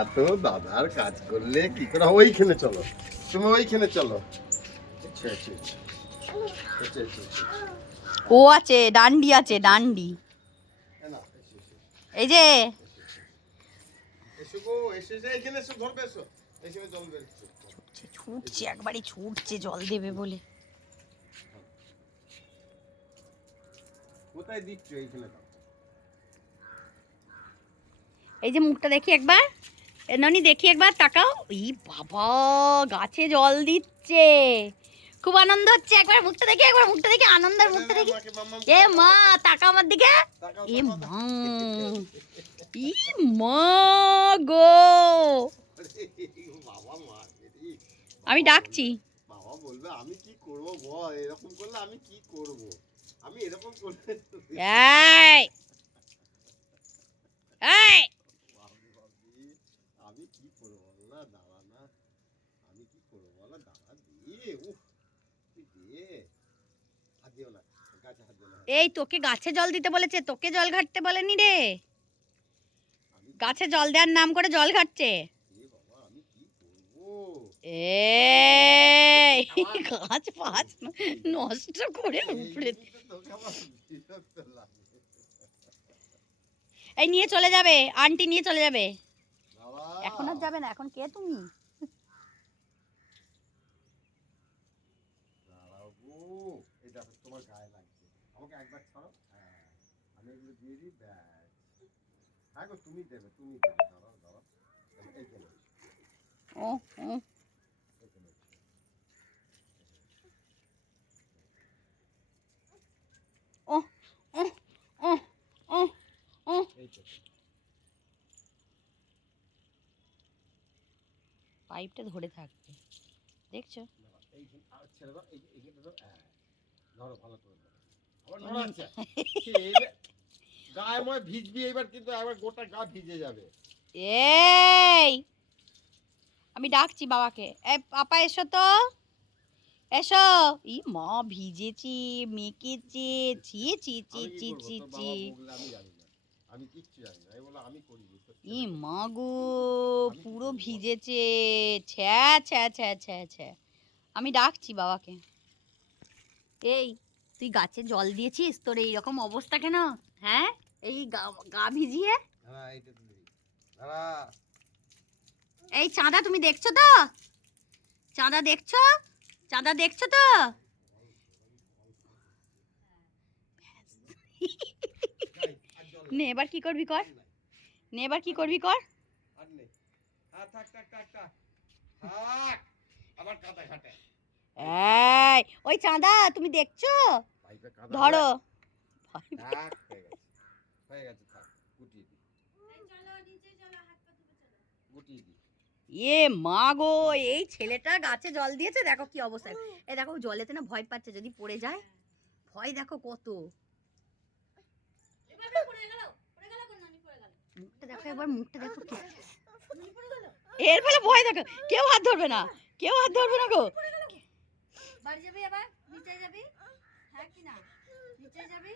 এত দাদার কাজ করলে কি করে? ওইখানে চলো, তুমি ওইখানে চলো। ও আছে, ডান্ডি আছে, ডান্ডি। এই যে ছুটছে, একবারই ছুটছে জল দেবে বলে। কোথায় দিচ্ছ? এইখানে দাও। এই যে মুখটা দেখি একবার, ননি দেখি একবার, তাকাও। ই বাবা, গাছে জল দিচ্ছে, খুব আনন্দ হচ্ছে। একবার মুখটা দেখি, একবার মুখটা দেখি, আনন্দের মুখটা দেখি। এ মা, তাকা আমার দিকে। এ মা, ই মা গো, আমি ডাকছি। বাবা বলবে আমি কি করব বল, এরকম করলে আমি কি করব? আমি এরকম করলে এই এই আমি কি করব বল না, দাঁড়া না, আমি কি করব বল না, দাঁড়া দিয়ে উফ দিয়ে হাত দিও না, গাছে হাত দিও না। এই তোকে গাছে জল দিতে বলেছে, তোকে জল ঘাটতে বলেনি রে। গাছে জল দেওয়ার নাম করে জল ঘাটছে। এই গাছ ফাছ নষ্ট করে উপড়ে। এই নিয়ে চলে যাবে, আন্টি নিয়ে চলে যাবে। এখন আর যাবে না, এখন কে তুমি? তোমার গায়ে লাগছে, আমাকে একবার ছাড়ো। আমি এগুলো দিয়ে দিই, ব্যাস। হ্যাঁ গো, তুমি দেবে, তুমি দেবে। দাঁড়াও দাঁড়াও, এইখানে ও ও ও ও ও ও, পাইপটা ধরে থাকবে, দেখছো? গায়ে ময় ভিজবি এবার, কিন্তু একবার গোটা গা ভিজে যাবে। এই আমি ডাকছি বাবাকে। এই পাপা এসো তো, এসো। ই মা, ভিজেছি, মেকেছে, ছি ছি ছি ছি ছি ছি। আমি কিচ্ছু জানি না, বলে আমি করি। ই মা গো, পুরো ভিজেছে, ছ্যা ছ্যা ছ্যা ছ্যা ছ্যা। আমি ডাকছি বাবাকে। এই তুই গাছে জল দিয়েছিস, তোর এইরকম অবস্থা কেন? হ্যাঁ, এই গা ভিজিয়ে। এই চাঁদা, তুমি দেখছো তো? চাঁদা দেখছো? চাঁদা দেখছো তো? নে এবার কি করবি কর, নে এবার কি করবি কর। এই ওই চাঁদা, তুমি দেখছো? ধরো। এ মা গো, এই ছেলেটা গাছে জল দিয়েছে, দেখো কি অবস্থা। এই দেখো, জলেতে না ভয় পাচ্ছে, যদি পড়ে যায়। ভয় দেখো কত। মুখটা দেখো একবার, মুখটা দেখো কি। এর ফলে ভয় দেখো, কেউ হাত ধরবে না, কেউ হাত ধরবে না গো। বাড়ি যাবি আবার, নিচে যাবি? হ্যাঁ কি না, নিচে যাবি?